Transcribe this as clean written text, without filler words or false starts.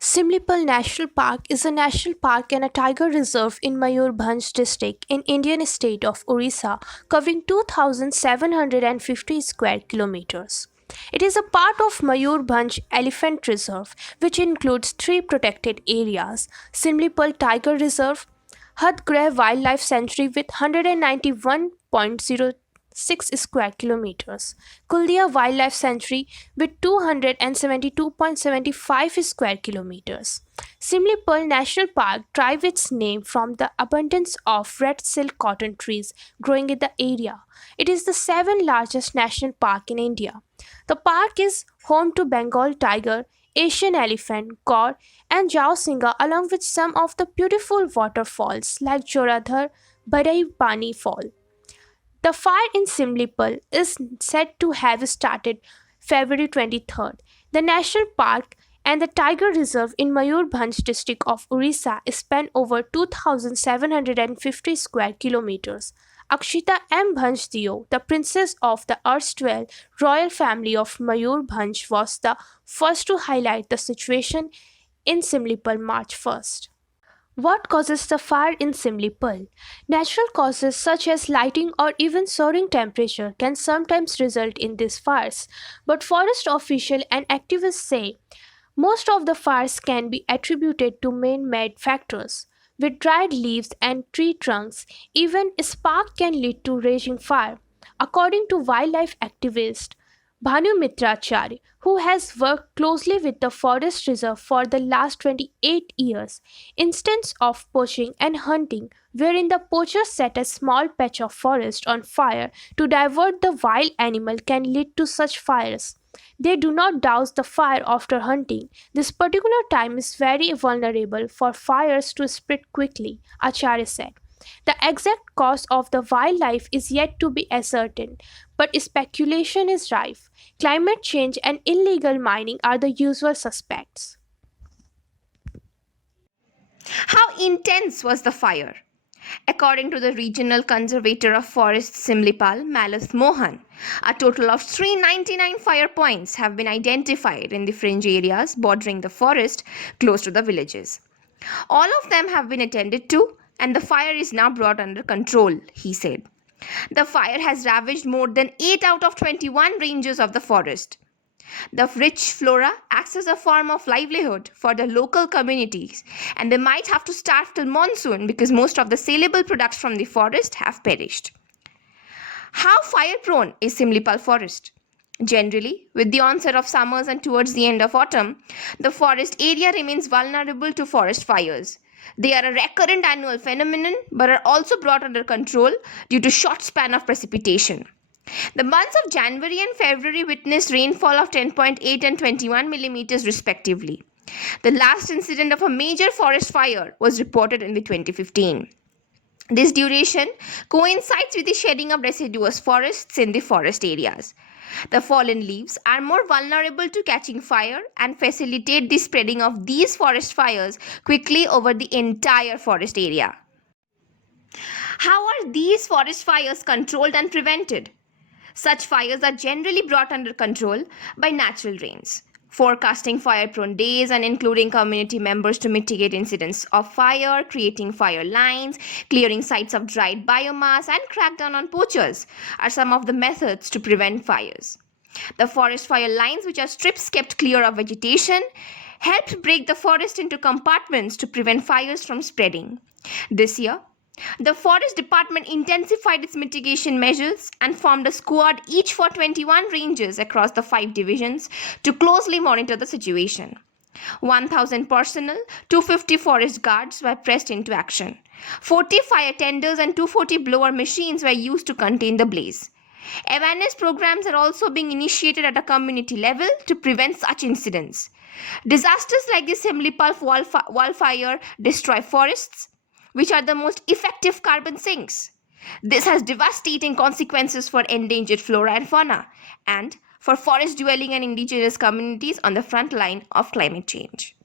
Simlipal National Park is a national park and a tiger reserve in Mayurbhanj district in Indian state of Orissa, covering 2750 square kilometers. It is a part of Mayurbhanj Elephant Reserve, which includes three protected areas: Simlipal Tiger Reserve, Hadgreh Wildlife Sanctuary with 191.06 square kilometers, Kuldia Wildlife Sanctuary with 272.75 square kilometers. Simlipal National Park derives its name from the abundance of red silk cotton trees growing in the area. It is the seventh largest national park in India. The park is home to Bengal tiger, Asian elephant, gaur, and Jaosinga, along with some of the beautiful waterfalls like Joradhar Badai Pani Fall. The fire in Simlipal is said to have started February 23rd. The national park and the tiger reserve in Mayurbhanj district of Orissa span over 2750 square kilometers. Akshita M. Bhanjdio, the princess of the erstwhile royal family of Mayurbhanj, was the first to highlight the situation in Simlipal March 1st. What causes the fire in Simlipal? Natural causes such as lighting or even soaring temperature can sometimes result in these fires, but forest officials and activists say most of the fires can be attributed to man-made factors. With dried leaves and tree trunks, even a spark can lead to raging fire. According to wildlife activist Bhanu Mitracharya, who has worked closely with the forest reserve for the last 28 years, instances of poaching and hunting wherein the poachers set a small patch of forest on fire to divert the wild animal can lead to such fires. They do not douse the fire after hunting. This particular time is very vulnerable for fires to spread quickly, Acharya said. The exact cause of the wildlife is yet to be ascertained, but speculation is rife. Climate change and illegal mining are the usual suspects. How intense was the fire? According to the regional conservator of forests Simlipal, Malus Mohan, a total of 399 fire points have been identified in the fringe areas bordering the forest close to the villages. All of them have been attended to, and the fire is now brought under control, he said. The fire has ravaged more than 8 out of 21 ranges of the forest. The rich flora acts as a form of livelihood for the local communities, and they might have to starve till monsoon because most of the saleable products from the forest have perished. How fire prone is Simlipal forest? Generally, with the onset of summers and towards the end of autumn, the forest area remains vulnerable to forest fires. They are a recurrent annual phenomenon but are also brought under control due to short span of precipitation. The months of January and February witnessed rainfall of 10.8 and 21 millimeters respectively. The last incident of a major forest fire was reported in the 2015. This duration coincides with the shedding of deciduous forests in the forest areas. The fallen leaves are more vulnerable to catching fire and facilitate the spreading of these forest fires quickly over the entire forest area. How are these forest fires controlled and prevented? Such fires are generally brought under control by natural rains, forecasting fire-prone days and including community members to mitigate incidents of fire, creating fire lines, clearing sites of dried biomass, and crack down on poachers are some of the methods to prevent fires. The forest fire lines, which are strips kept clear of vegetation, helped break the forest into compartments to prevent fires from spreading. This year, the Forest Department intensified its mitigation measures and formed a squad each for 21 ranges across the 5 divisions to closely monitor the situation. 1,000 personnel, 250 forest guards were pressed into action. 40 fire tenders and 240 blower machines were used to contain the blaze. Awareness programs are also being initiated at a community level to prevent such incidents. Disasters like the Simlipal wildfire destroy forests, which are the most effective carbon sinks. This has devastating consequences for endangered flora and fauna and for forest dwelling and indigenous communities on the front line of climate change.